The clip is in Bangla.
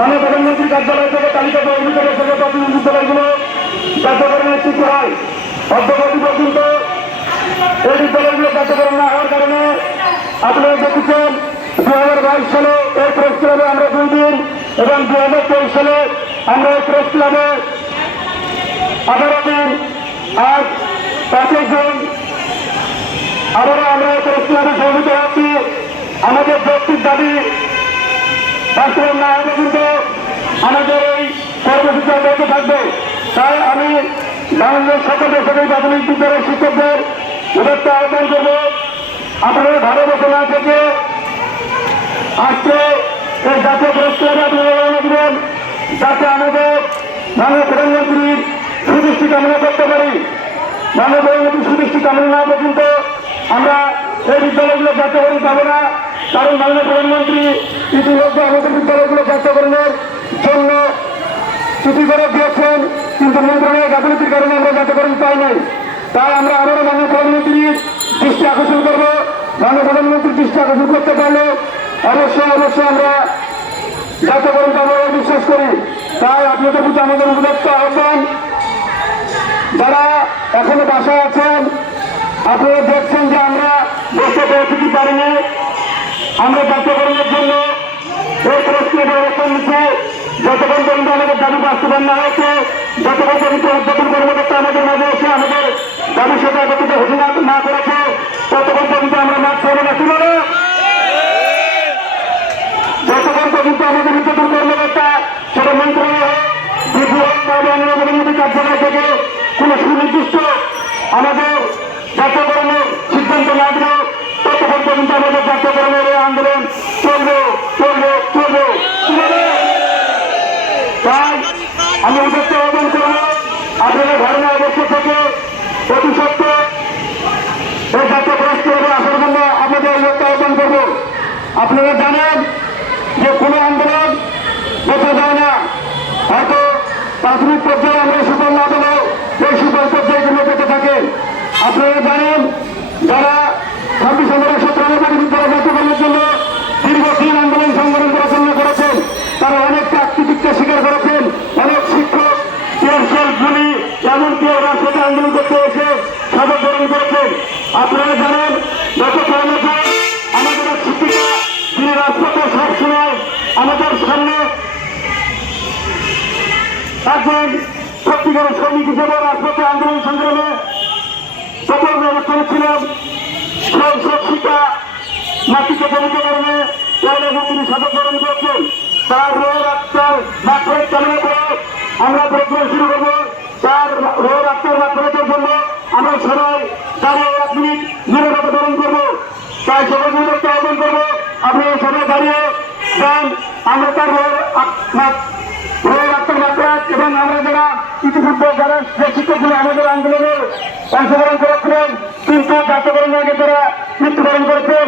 মাননীয় প্রধানমন্ত্রী কার্যালয় থেকে তালিকা থেকে প্রাথমিক বিদ্যালয়গুলো কার্যকরণের চিঠি হয় অদ্যবধি পর্যন্ত এই বিদ্যালয়গুলো কার্যকরণ না হওয়ার কারণে আপনারা দেখেছেন দু হাজার বাইশ সালে এই প্রেস ক্লাবে আমরা দুই দিন এবং দু হাজার তেইশ সালে আমরা এই প্রেস ক্লাবে আঠারো দিন আজ পাঁচই জুন আবারও আমরা এই প্রেস ক্লাবে সমবেত হচ্ছি আমাদের যৌক্তিক দাবি বাস্তবায়ন না হলে কিন্তু আমাদের এই কর্মসূচি অব্যাহত থাকবে। তাই আমি বাংলাদেশ সকল বেসরকারি প্রাথমিক বিদ্যালয়ের শিক্ষকদের উদ্যোক্ত আহ্বান করব। আপনারা ঘরে বসে না থেকে আজকে এই জাতীয় পুরস্কারে আপনারা দিবেন যাতে আমাদের মাননীয় প্রধানমন্ত্রীর সুদৃষ্টি কামনা করতে পারি। মাননীয় প্রধানমন্ত্রীর সুদৃষ্টি কামনা না পর্যন্ত আমরা এই বিদ্যালয়গুলো জাতীয়করণ পাবো না। কারণ মাননীয় প্রধানমন্ত্রী ইতিমধ্যে আমাদের বিদ্যালয়গুলো জাতীয়করণের জন্য চিঠি করে দিয়েছেন, কিন্তু মন্ত্রণালয়ের গাফিলতির কারণে আমরা জাতীয়করণ পাই নাই। তাই আমরা আবারও মাননীয় প্রধানমন্ত্রীর দৃষ্টি আকর্ষণ করব। মাননীয় প্রধানমন্ত্রীর দৃষ্টি আকর্ষণ করতে পারলে অবশ্যই অবশ্যই আমরা জাতীয়করণ পাবো বিশ্বাস করি। তাই আপনাদের প্রতি আমাদের উপযুক্ত আহ্বান। যারা এখনও বাসায় আছেন, আপনারা দেখছেন যে আমরা দেশে পৌঁছতে পারিনি। আমরা জাতীয়করণের জন্য এই পুরস্কার অবস্থান নিচ্ছে। যতক্ষণ পর্যন্ত আমাদের দাবি বাস্তবায়ন না হয়েছে। যতক্ষণ পর্যন্ত উদ্বোধন কর্মকর্তা আমাদের মাঝে এসে আমাদের দাবির সাথে একত্রিত ঘোষণা না করেছে। ততক্ষণ পর্যন্ত আমরা মাঠ ছাড়বো না ছিল না যতক্ষণ পর্যন্ত আমাদের উদ্বোধন কর্মকর্তা, সেটা মন্ত্রণালয় কার্যালয় থেকে কোনো সুনির্দিষ্ট আমাদের জাতীয়করণের সিদ্ধান্ত না দিল ততক্ষণ পর্যন্ত আমাদের জাতীয়করণের এই আন্দোলন চলবে চলবে চলবে চলবে। তাই আমি উদ্দেশ্য আহ্বান করব আপনাদের ধর্ম অবশ্য থেকে অতি সত্য এই জাতীয় পুরস্কারে আসার জন্য আপনাদের উদ্দেশ্য আহ্বান করব। আপনারা জানেন যে কোনো আন্দোলন বোঝা যায় না। হয়তো প্রাথমিক পর্যায়ে আমরা সুফল না পেলেও এই সুফল পর্যায়গুলো পেতে থাকে আপনারা জানেন যারা ছাব্বিশ হাজার একশো তিরানব্বই বিদ্যালয় জাতীয়করণের জন্য দীর্ঘদিন আন্দোলন সংগ্রাম পরিচালনা করেছেন তারা অনেক প্রাকৃতিককে স্বীকার করেছেন অনেক শিক্ষক গুলি এমনকি রাজপথে আন্দোলন করতে এসে সাদর গ্রহণ করেছেন, আপনারা জানেন গত বছর আমাদের শিক্ষিকা যিনি রাজপথে সবসময় আমাদের সামনে একজন সত্যিকারের শ্রমিক হিসেবে রাজপথে আন্দোলন সংগ্রামে সফল ব্যবস্থা ছিলেন সব সব শিক্ষা মাটিকে জমিত কারণে এবং তিনি সাধক গ্রহণ করেছেন। তার রোগ আত্মার মাত্রায় কামনা করে আমরা প্রক্রিয়া শুরু করব তার রোগ আত্মার মাত্রাতের জন্য আমরা সবাই দাঁড়িয়ে এক মিনিট নিরাপদ গ্রহণ করব। তাই সবাই মিলে আহ্বান করব আপনারা সবাই দাঁড়িয়ে যান। আমরা তার এবং আমরা যারা ইতিপূর্বে যারা যে শিক্ষকগুলো আমাদের আন্দোলনে অংশগ্রহণ করেছিলেন, কিন্তু জাতীয়করণ আগে যারা মৃত্যুবরণ করেছেন